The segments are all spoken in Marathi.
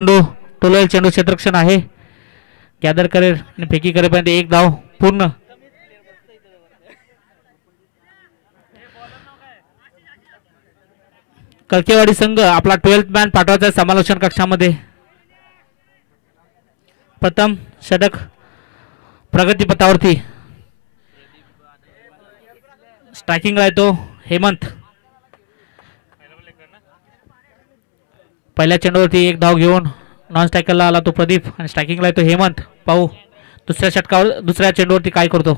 चेंडू टोलेल चेंडू क्षेत्ररक्षण आहे. गॅदर करेल आणि फेकी करेपर्यंत एक धाव पूर्ण. कळकेवाडी संघ आपला 12th मॅन पाठवायचा समालोचन कक्षामध्ये. प्रथम षटक प्रगतीपथावरती. स्ट्रायकिंगला येतो हेमंत. पहिल्या चेंडूवरती एक धाव घेऊन नॉन स्ट्रायकरला आला तो प्रदीप आणि स्ट्रायकिंगला येतो हेमंत. पाहू दुसऱ्या षटकावर दुसऱ्या चेंडूवरती काय करतो.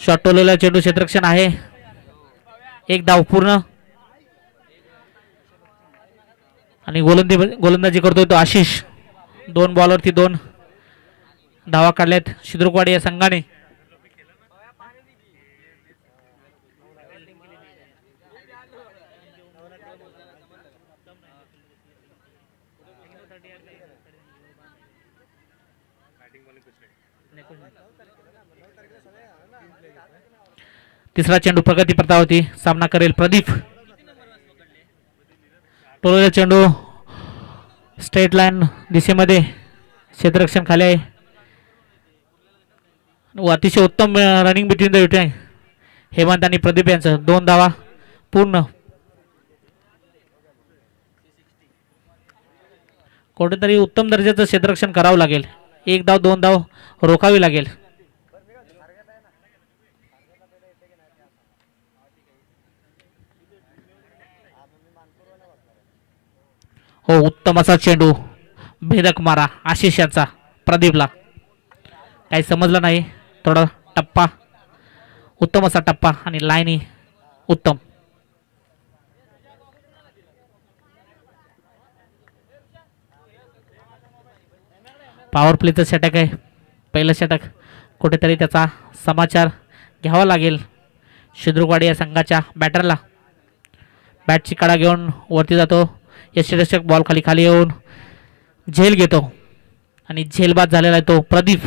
शॉट टोलेला चेंडू क्षेत्ररक्षण आहे. एक धाव पूर्ण. आणि गोलंदाजी करतोय तो आशिष. 2 बॉलवरती 2 धावा काढल्यात शिद्रुकवाडी या संघाने. तिसरा चेंडू प्रगती पथावरती. सामना करेल प्रदीप. टोलेला चेंडू स्ट्रेट लाईन दिशेमध्ये. क्षेत्ररक्षण खाली आहे. अतिशय उत्तम running between the wicket Hemant आणि प्रदीप यांचं. 2 धावा पूर्ण. कुठेतरी उत्तम दर्जाचं क्षेत्ररक्षण करावं लागेल. 1 धाव 2 धाव रोखावी लागेल. हो उत्तम असा चेंडू भेदक मारा आशिष यांचा प्रदीपला. काही समजलं नाही. थोडा टप्पा उत्तम असा टप्पा आणि लाईनी उत्तम. पॉवर प्लेचं षटक आहे. पहिलं षटक कुठेतरी त्याचा समाचार घ्यावा लागेल शिद्रुकवाडी या संघाच्या बॅटरला. बॅटची कडा घेऊन वरती जातो यष्टीरक्षक. बॉल खाली येऊन झेल घेतो आणि झेलबाद झालेला आहे तो प्रदीप.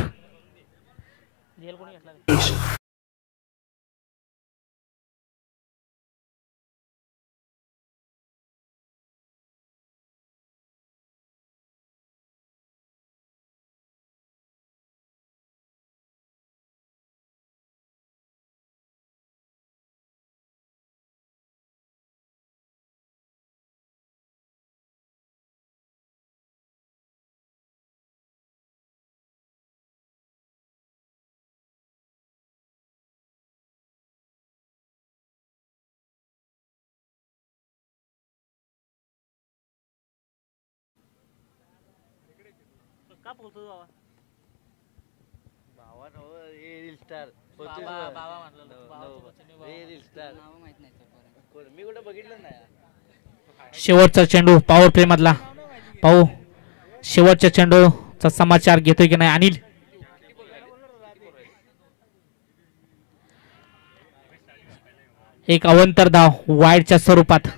शेवटचा चेंडू पॉवर प्ले मधला. पाहू शेवटच्या चेंडूचा समाचार घेतोय की नाही अनिल. एक अवंतर धाव वाईडच्या स्वरूपात.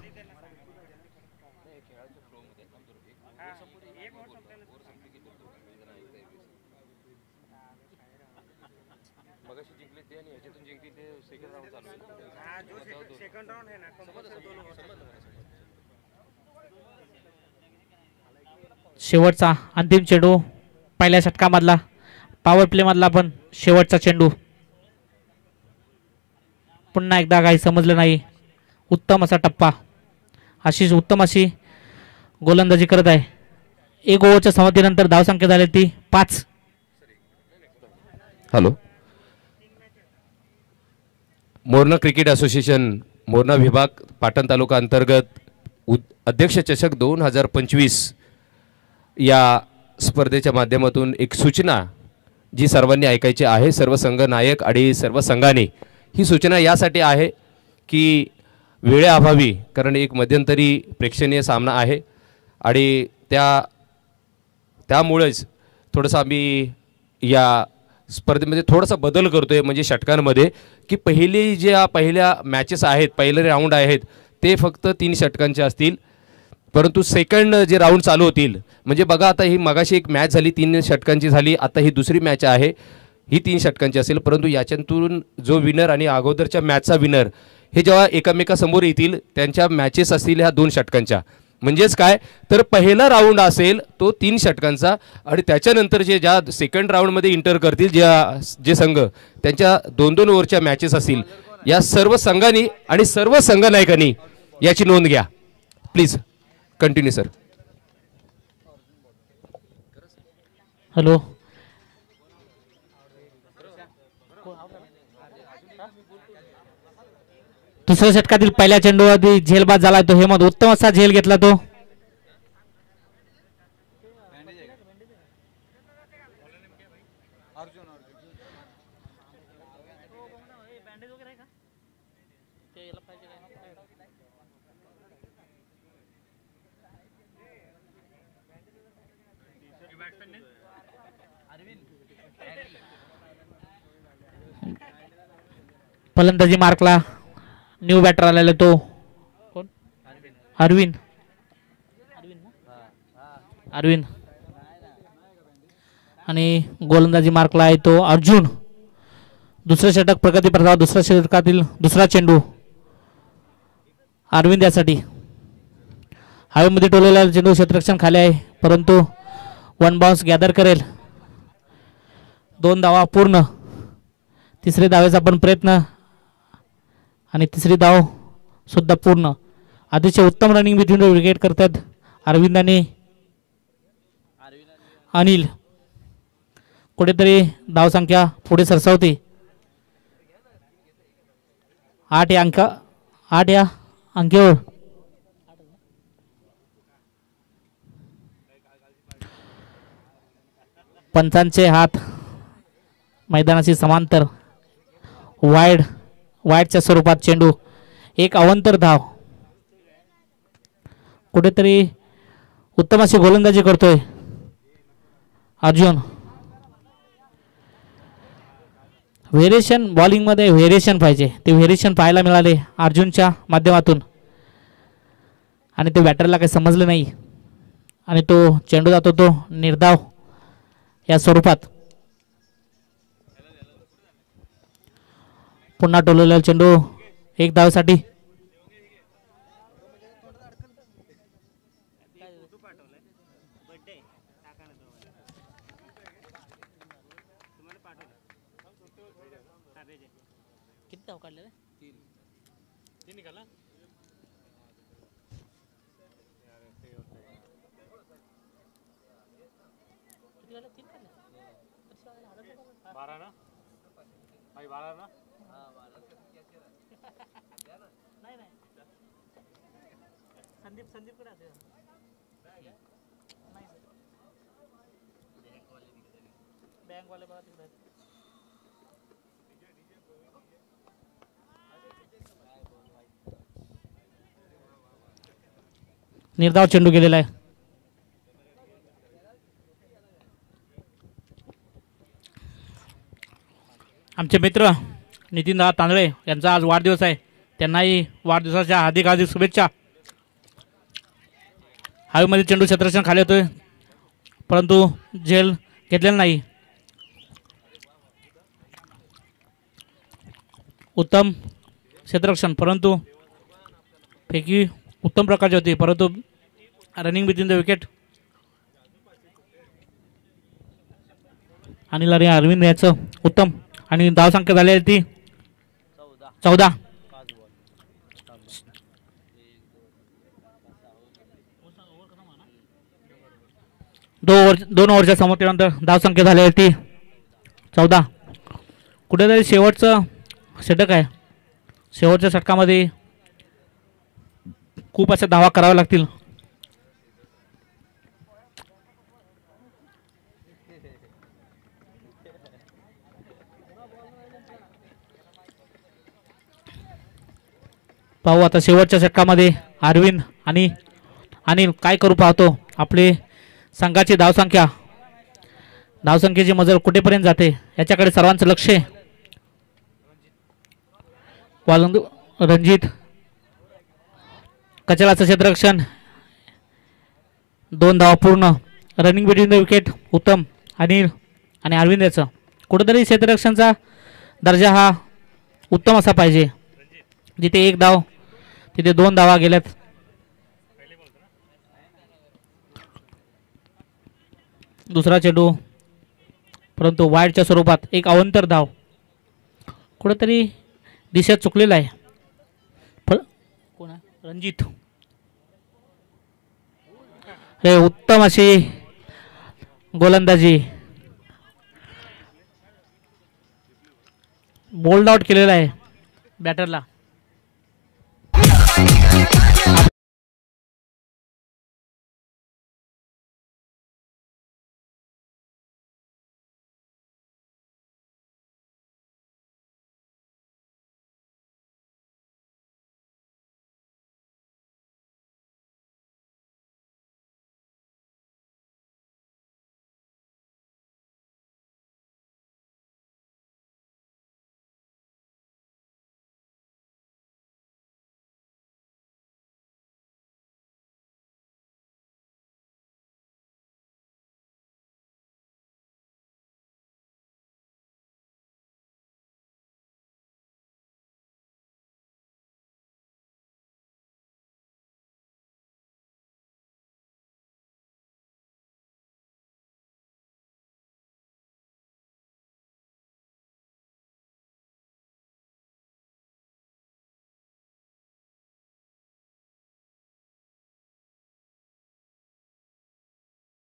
शेवटचा अंतिम चेंडू पहिल्या षटकामधला. पॉवर प्ले मधला पण शेवटचा चेंडू. पुन्हा एकदा काही समजलं नाही. उत्तम असा टप्पा. आशिष उत्तम अशी गोलंदाजी करत आहे. 1 ओव्हरच्या समाप्तीनंतर धावसंख्या झाली ती 5. Hello. Morna cricket association Morna विभाग पाटण तालुका अंतर्गत अध्यक्ष चषक 2025 या स्पर्धेच्या माध्यमातून एक सूचना जी सर्वांनी ऐकायची आहे. सर्व संघ नायक आणि सर्व संघाने ही सूचना यासाठी आहे की वेळेअभावी, कारण एक मध्यंतरी प्रेक्षणीय सामना आहे आणि त्यामुळेच थोडंसं आम्ही या स्पर्धेमध्ये थोडासा बदल करतोय. म्हणजे षटकांमध्ये की पहिल्या मॅचेस आहेत, पहिले राऊंड आहेत ते फक्त 3 षटकांचे असतील. परंतु सेकंड जे राऊंड चालू होतील, म्हणजे बघा आता ही मगाशी एक मॅच झाली 3 षटकांची झाली, आता ही दुसरी मॅच आहे ही 3 षटकांची असेल. परंतु याच्यातून जो विनर आणि अगोदरच्या मॅचचा विनर हे जेव्हा एकमेकासमोर येतील त्यांच्या मॅचेस असतील ह्या 2 षटकांच्या, म्हणजेच काय तर पहिला राऊंड असेल तो 3 षटकांचा आणि त्याच्यानंतर ज्या सेकंड राऊंडमध्ये इंटर करतील जे संघ त्यांच्या 2-2 ओव्हरच्या मॅचेस असतील या सर्व संघांनी आणि सर्व संघ नायकांनी याची नोंद घ्या प्लीज. Continue sir. हॅलो. दुसऱ्या षटकातील पहिल्या चेंडूवरती झेलबाद झाला तो हेमंत, उत्तम असा झेल घेतला तो. फलंदाजी मार्कला न्यू बॅटर आलेला तो कोण अरविंद आणि गोलंदाजी मार्कला आहे तो अर्जुन. दुसरं षटक प्रगती प्रताप, दुसऱ्या षटकातील दुसरा चेंडू अरविंद यासाठी. हवेमध्ये टोललेला चेंडू क्षेत्ररक्षण खाली आहे परंतु 1 बाउन्स गॅदर करेल. 2 धावा पूर्ण. तिसरे धावेचा पण प्रयत्न आणि तिसरी धाव सुद्धा पूर्ण. अतिशय उत्तम रनिंग बिटवीन विकेट करतात अरविंद आणि अनिल. कुठेतरी धावसंख्या पुढे सरसावते. 8 या अंकीवर पंचांचे हात मैदानाशी समांतर. वाईडच्या स्वरूपात चेंडू. एक अवंतर धाव. कुठेतरी उत्तम अशी गोलंदाजी करतोय अर्जुन. व्हेरिएशन बॉलिंगमध्ये व्हेरिएशन पाहिजे, ते व्हेरिएशन पाहायला मिळाले अर्जुनच्या माध्यमातून आणि ते बॅटरला काही समजलं नाही आणि तो चेंडू जातो तो निर्धाव या स्वरूपात. पुन्हा टोललेला चेंडू 1 धावेसाठी. निर्धाव चेंडू गेलेला आहे. आमचे मित्र नितीनदादा तांदळे यांचा आज वाढदिवस आहे. त्यांनाही वाढदिवसाच्या हार्दिक हार्दिक शुभेच्छा. हवेमध्ये चेंडू क्षेत्ररक्षण खाली होतोय परंतु झेल घेतलेला नाही. उत्तम क्षेत्ररक्षण परंतु फेकी उत्तम प्रकारची होती परंतु running between the wicket. Anil आणि अरविंद याचं उत्तम आणि धावसंख्या झाली आहे ती 14. दोन ओव्हरच्या समाप्तीनंतर धावसंख्या झाली आहे ती 14. कुठेतरी शेवटचं षटक आहे. शेवटच्या षटकामध्ये खूप अशा धावा कराव्या लागतील. पाहू आता शेवटच्या षटकामध्ये अरविंद आणि अनिल काय करू पाहतो. आपले संघाची धावसंख्येची मजल कुठेपर्यंत जाते याच्याकडे सर्वांचं लक्ष आहे. रणजित कचलाचं क्षेत्ररक्षण 2 धावा पूर्ण. रनिंग बिटवीन द विकेट उत्तम अनिल आणि अरविंद याचं. कुठेतरी क्षेत्ररक्षणचा दर्जा हा उत्तम असा पाहिजे. जिथे 1 धाव तिथे 2 धावा गेल्यात. दुसरा चेंडू, परंतु वाईडच्या स्वरूपात एक अवंतर धाव. कुठेतरी दिशा चुकलेला आहे. कोण आहे? रणजित. हे उत्तम अशी गोलंदाजी, बोल्ड आउट केलेला आहे बॅटरला.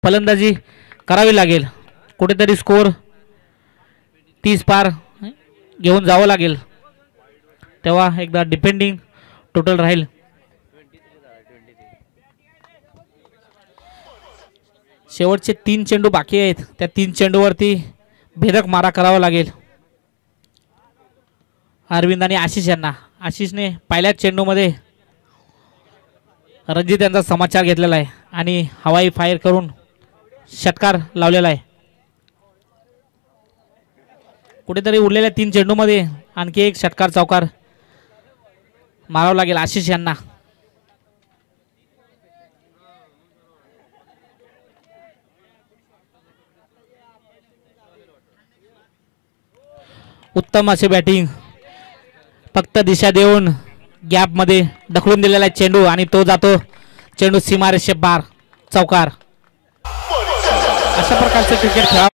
फलंदाजी करावी लागेल. कुठेतरी स्कोर 30 पार घेऊन जावं लागेल, तेव्हा एकदा डिपेंडिंग टोटल राहील. शेवटचे 3 चेंडू बाकी आहेत. त्या 3 चेंडूवरती भेदक मारा करावा लागेल अरविंद आणि आशिष यांना. आशिषने पहिल्याच चेंडूमध्ये रणजित यांचा समाचार घेतलेला आहे आणि हवाई फायर करून षटकार लावलेला आहे. कुठेतरी उरलेल्या 3 चेंडूमध्ये आणखी एक षटकार चौकार मारावा लागेल आशिष यांना. उत्तम असे बॅटिंग, फक्त दिशा देऊन गॅप मध्ये ढकलून दिलेला चेंडू आणि तो जातो चेंडू सीमारेषे बार, चौकार. अशा प्रकारचे क्रिकेट खेळा.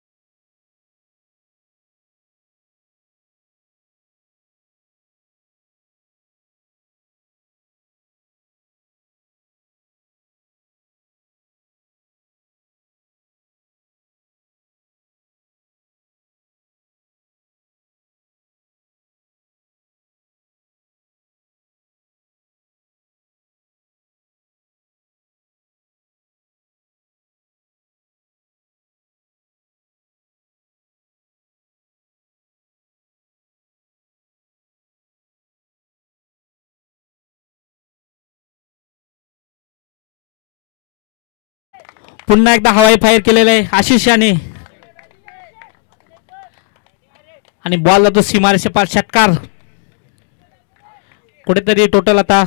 पुन्हा एकदा हवाई फायर केलेलं आहे आशिष याने आणि बॉल जातो सीमारेषे पार, षटकार. कुठेतरी टोटल आता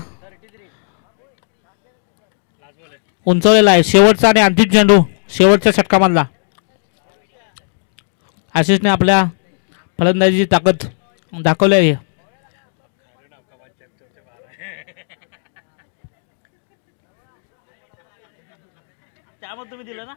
उंचवलेला आहे. शेवटचा आणि अंतिम चेंडू शेवटच्या षटकामधला. आशिषने आपल्या फलंदाजीची ताकद दाखवली आहे. त्यामध्ये तुम्ही दिलं ना.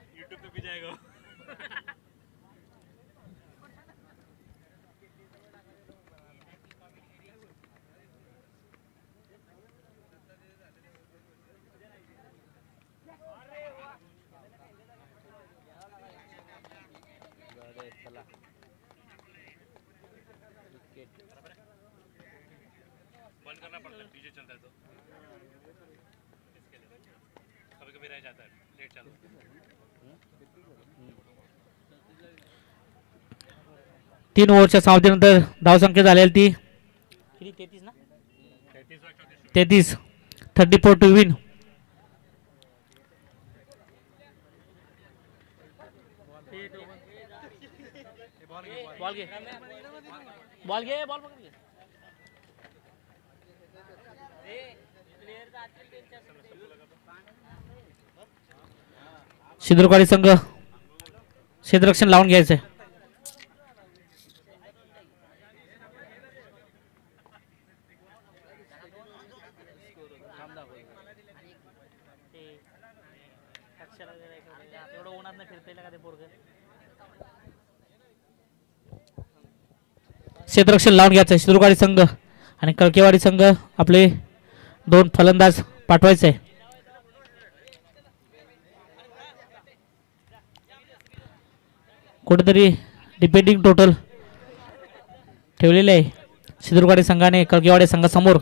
बंद करना पड़ता है, डीजे चलता है तो कभी कभी रह जाता है, लेट चालू. 3 ओव्हरच्या समाप्तीनंतर धावसंख्या झालेली ती 33 ना, 33, 34 टू विन. बॉल घे, बॉल घे, बॉल पकड घे. शिद्रवाडी संघ क्षेत्ररक्षण लावून घ्यायचंय. क्षेत्ररक्षण लावून घ्यायचं आहे शिरूरवाडी संघ आणि कळकेवाडी संघ आपले 2 फलंदाज पाठवायचे आहे. कुठेतरी डिपेंडिंग टोटल ठेवलेले आहे शिरूरवाडी संघाने कळकेवाडी संघासमोर.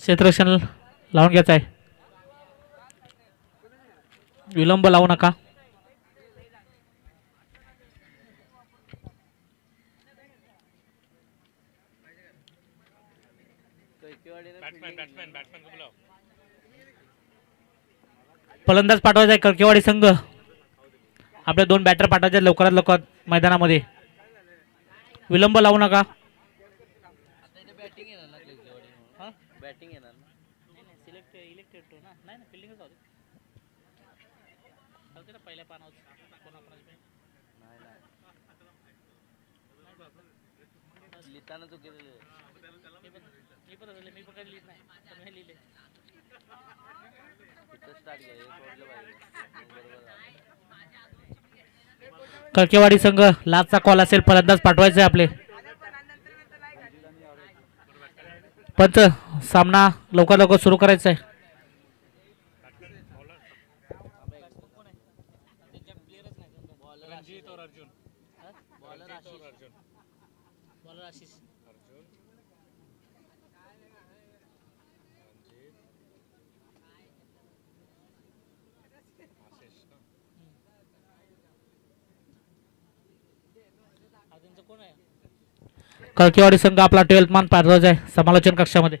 क्षेत्ररक्षण लावून घ्यायचं आहे. विलंब लावू नका. फलंदाज पाठवायचा आहे कळकेवाडी संघ. आपले 2 बॅटर पाठवायचे लवकरात लवकर मैदानामध्ये. विलंब लावू नका. कळकेवाडी संघ लास्टचा कॉल असेल फलंदाज पाठवायचे आपले. पंच सामना लवकर लवकर सुरू करायचा आहे. कळकेवाडी संघ आपला 12th मान पाठवायचा आहे समालोचन कक्षामध्ये.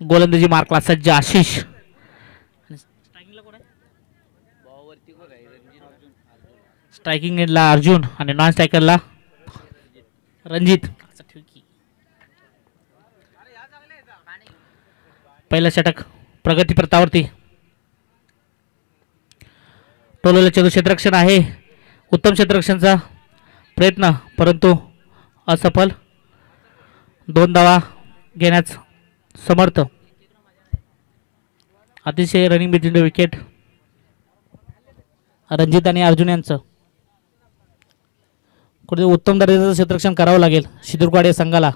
गोलंदाजी मार्कला सज्ज आशिष. स्ट्रायकिंग एंडला अर्जुन आणि नॉन स्ट्रायकरला रणजित. पहिलं षटक प्रगती प्रतावरती. टोलवलं चेंडू क्षेत्ररक्षण आहे. उत्तम क्षेत्ररक्षणचा प्रयत्न परंतु असफल. 2 धावा घेण्यास समर्थ. अतिशय running between the wicket Ranjit आणि अर्जुन यांचं. कुठे उत्तम दर्जाचं क्षेत्ररक्षण करावं लागेल शिरूरवाडी संघाला.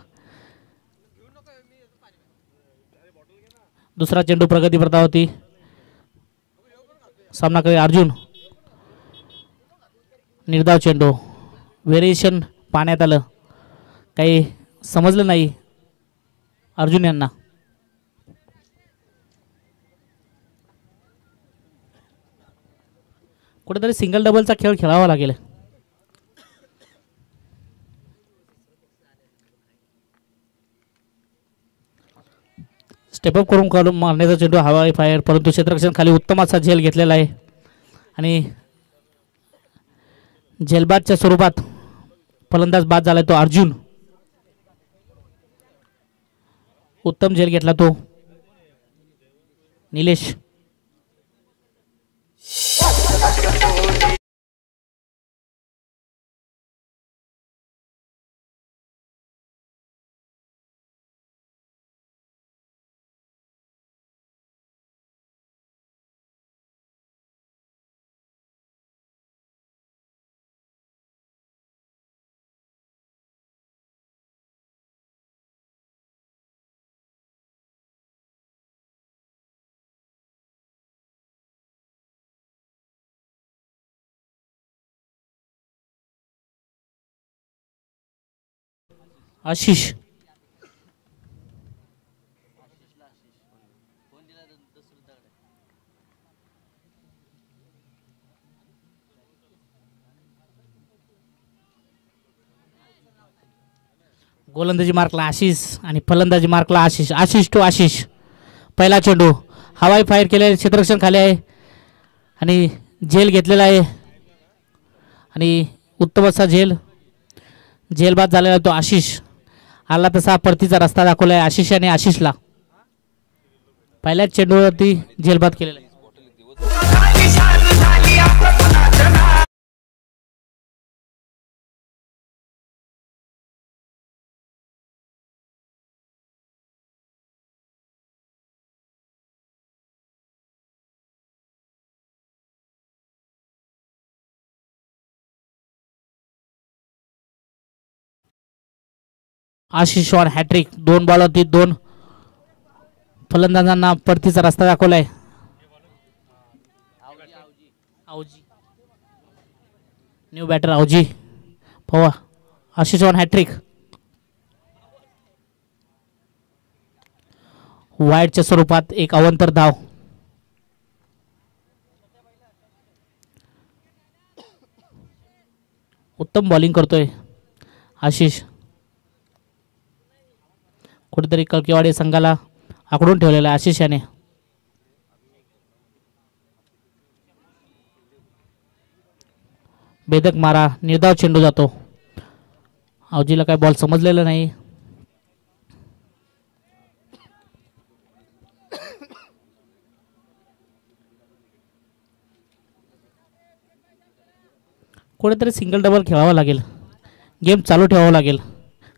दुसरा चेंडू प्रगती प्रतावती. सामना करे अर्जुन. निर्धाव चेंडू. व्हेरिएशन पाण्यात आलं. काही समजलं नाही अर्जुन यांना. कुठेतरी सिंगल डबलचा खेळ खेळावा लागेल. स्टेपअप करून काढून मारण्याचा चेंडू हवा फायर परंतु क्षेत्ररक्षण खाली उत्तम असा झेल घेतलेला आहे आणि झेलबादच्या स्वरूपात फलंदाज बाद झालाय तो अर्जुन. उत्तम झेल घेतला तो निलेश. आशिष. गोलंदाजी मार्कला आशिष आणि फलंदाजी मार्कला आशिष. आशिष टू आशिष. पहिला चेंडू हवाई फायर केले, क्षेत्ररक्षण खाली आहे आणि झेल घेतलेला आहे आणि उत्तम असा झेल बाद झालेला तो आशिष. आला तसा परतीचा रस्ता दाखवला आहे आशिष आणि आशिषला. पहिल्याच चेंडूवरती झेलबाद केलेला आहे. आशिष वर हॅट्रिक. 2 बॉलवरती 2 फलंदाजांना परतीचा रस्ता दाखवलाय. न्यू बॅटर अवजी पवा. आशिष वर हॅट्रिक. वाईडच्या स्वरूपात एक अवंतर धाव. उत्तम बॉलिंग करतोय आशिष. कुठेतरी कळकेवाडी संघाला आकडून ठेवलेला आहे आशिष याने. बेदक मारा, निर्धाव चेंडू जातो. अवजीला काय बॉल समजलेला नाही. कुठेतरी सिंगल डबल खेळावं लागेल. गेम चालू ठेवावं लागेल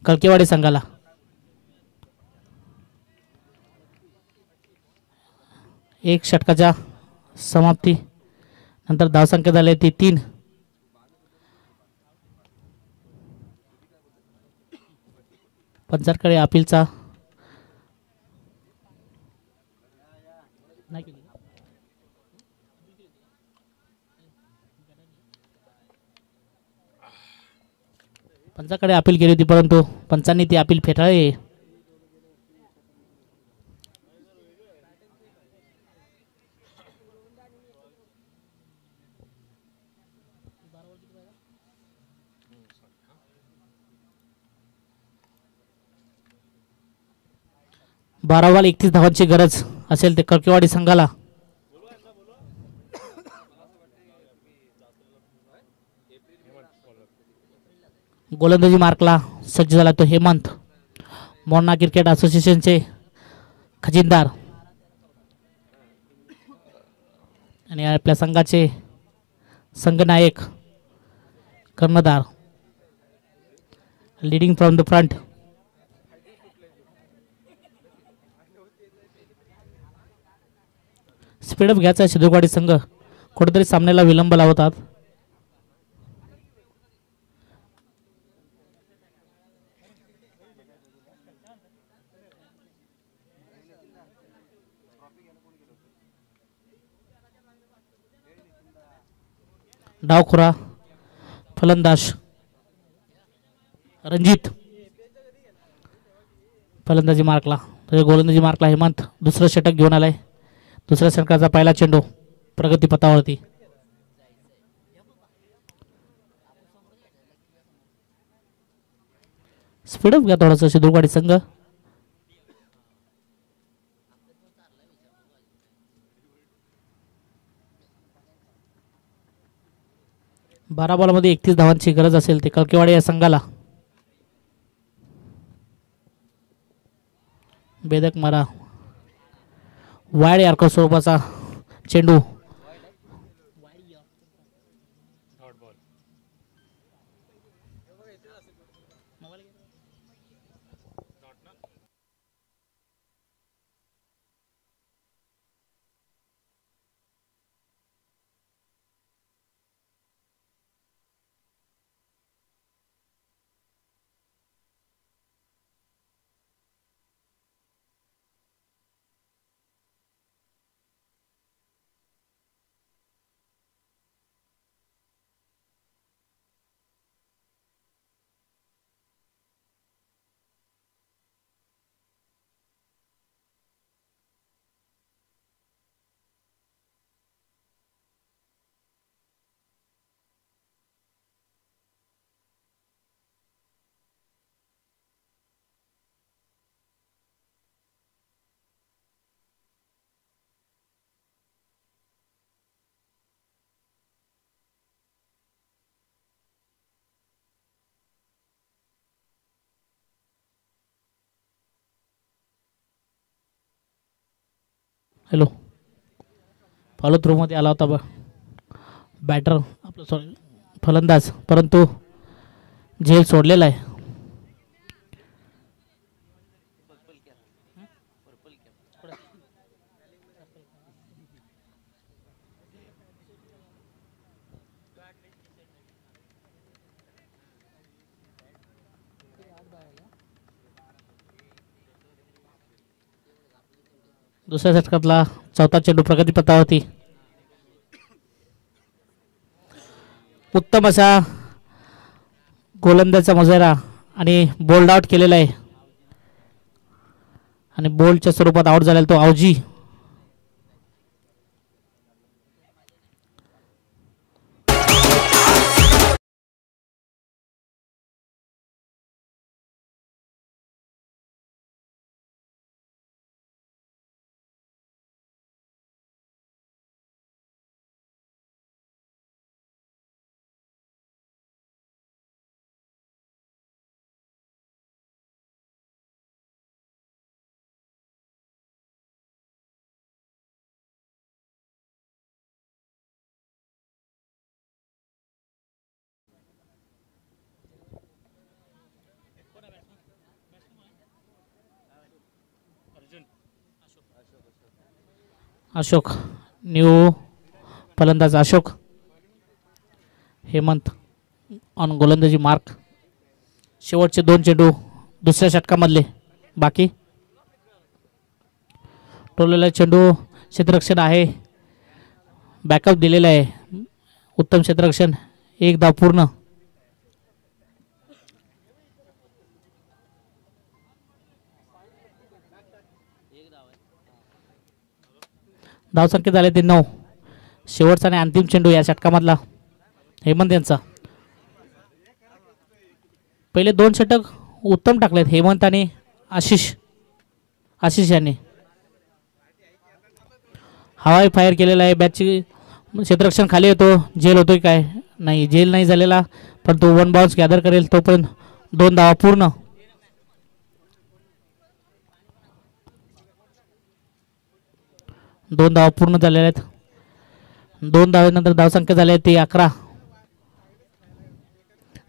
कळकेवाडी संघाला. एक षटकाच्या समाप्ती नंतर धावसंख्या झाली ती 3. पंचांकडे अपीलचा पंचांकडे अपील केली होती परंतु पंचांनी ती अपील फेटाळली. बारावाल 31 धावांची गरज असेल ते कळकेवाडी संघाला. गोलंदाजी मार्कला सज्ज झाला तो हेमंत. मोन्ना क्रिकेट असोसिएशनचे खजिनदार आणि आपल्या संघाचे संघनायक कर्णधार. Leading from the front. Speed up घ्यायचा शिदुरवाडी संघ. कुठेतरी सामन्याला विलंब लावतात. डावखुरा फलंदाज रणजित. फलंदाजी मार्कला गोलंदाजी मार्कला हेमंत. दुसरं षटक घेऊन आलाय. दुसऱ्या षटकाचा पहिला चेंडू प्रगतीपथावरती. स्पीडअप घ्या थोडासा शिदुरवाडी संघ. 12 बॉलमध्ये 31 धावांची गरज असेल ते कळकेवाडी या संघाला. बेदक मारा. वाईड यार्कर स्वरूपाचा चेंडू. हॅलो फॉलो थ्रूमध्ये आला होता बॅटर आपलं सॉरी फलंदाज, परंतु झेल सोडलेला आहे. दुसऱ्या षटकातला चौथा चेंडू प्रगतीपथावरती. उत्तम असा गोलंदाजचा मुजरा आणि बोल्ड आउट केलेला आहे आणि बोल्डच्या स्वरूपात आउट झालेला तो आवजी. अशोक न्यू फलंदाज अशोक. हेमंत ऑन गोलंदाजी मार्क. शेवटचे 2 चेंडू दुसऱ्या षटकामधले बाकी. टोललेला चेंडू क्षेत्ररक्षण आहे, बॅकअप दिलेला आहे. उत्तम क्षेत्ररक्षण, 1 धाव पूर्ण. धावसंख्या झाले ते 9. शेवटचा आणि अंतिम चेंडू या षटकामधला हेमंत यांचा. पहिले 2 षटक उत्तम टाकलेत हेमंत आणि आशिष यांनी. हवाई फायर केलेला आहे. बॅटची क्षेत्ररक्षण खाली येतो. जेल होतोय काय नाही, जेल नाही झालेला, परंतु 1 बाउन्स गॅदर करेल तोपर्यंत 2 धावा पूर्ण. दोन धावा पूर्ण झालेल्या आहेत. 2 धावेनंतर धावसंख्या झाली आहे ती 11.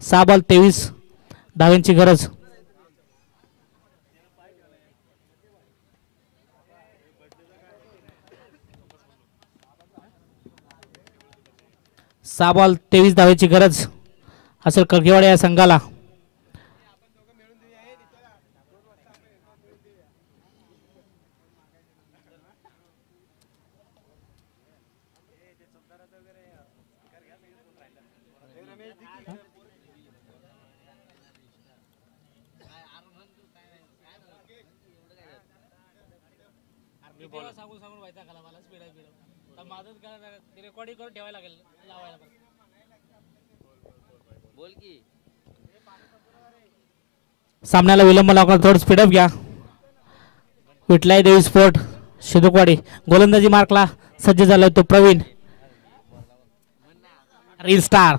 6 बॉल 23 धावांची गरज. सहा बॉल 23 धावेची गरज असेल कळकेवाडी या संघाला. सामन्याला विलंब लागला, थोडं स्पीडअप घ्या. विठलाई देवी स्पोर्ट शिदुकवाडी. गोलंदाजी मार्कला सज्ज झालाय तो प्रवीण. रील स्टार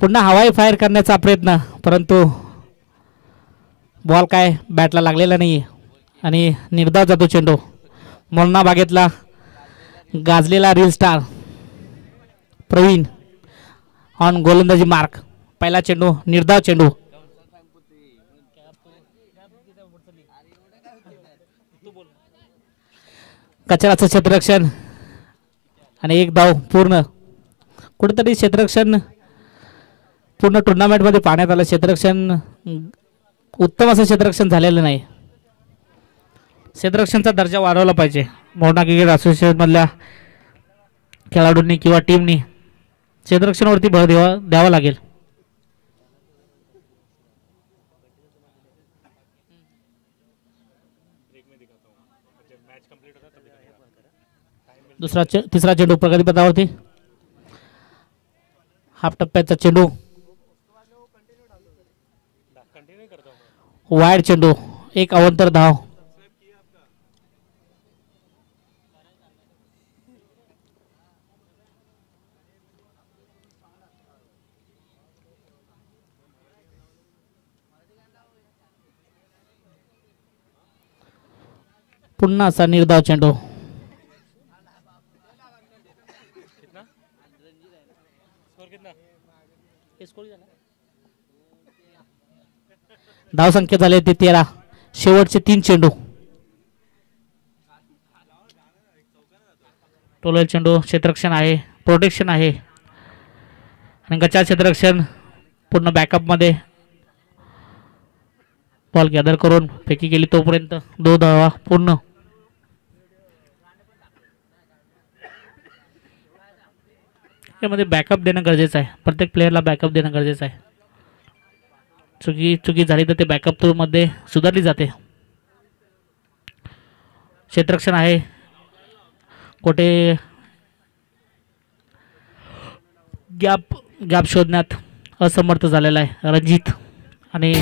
पुन्हा हवाई फायर करण्याचा प्रयत्न, परंतु बॉल काय बॅटला लागलेला नाही आणि निर्धाव जातो चेंडू. मोलना बागेतला गाजलेला रील स्टार प्रवीण ऑन गोलंदाजी मार्क. पहिला चेंडू निर्धाव चेंडू. कचराचं क्षेत्ररक्षण आणि 1 धाव पूर्ण. कुठेतरी क्षेत्ररक्षण पूर्ण टुर्नामेंटमध्ये पाहण्यात आलं. क्षेत्ररक्षण उत्तम असं क्षेत्ररक्षण झालेलं नाही. क्षेत्ररक्षणचा दर्जा वाढवला पाहिजे. मोठा क्रिकेट असोसिएशन मधल्या खेळाडूंनी किंवा टीमनी क्षेत्ररक्षणावरती भर द्यावा लागेल. तिसरा चेंडू प्रगतीपथावरती. हाफ टप्प्याचा चेंडू वाईड चेंडू. 1 अवंतर धाव. पुन्हा असा निर्धाव चेंडू. धाव संख्या झाली ते 13. शेवटचे 3 चेंडू. टोलल चेंडू. क्षेत्ररक्षण आहे, प्रोटेक्शन आहे आणि गचा क्षेत्ररक्षण पूर्ण बॅकअप मध्ये बॉल गॅदर करून फेकी केली तोपर्यंत 2 धावा पूर्ण. यामध्ये बॅकअप देणं गरजेचं आहे. प्रत्येक प्लेयरला बॅकअप देणं गरजेचं आहे. चुकी झाली तर ते बॅकअप थ्रू मध्ये सुधारली जाते. क्षेत्ररक्षण आहे. कोठे गॅप शोधण्यात असमर्थ झालेला आहे रणजित आणि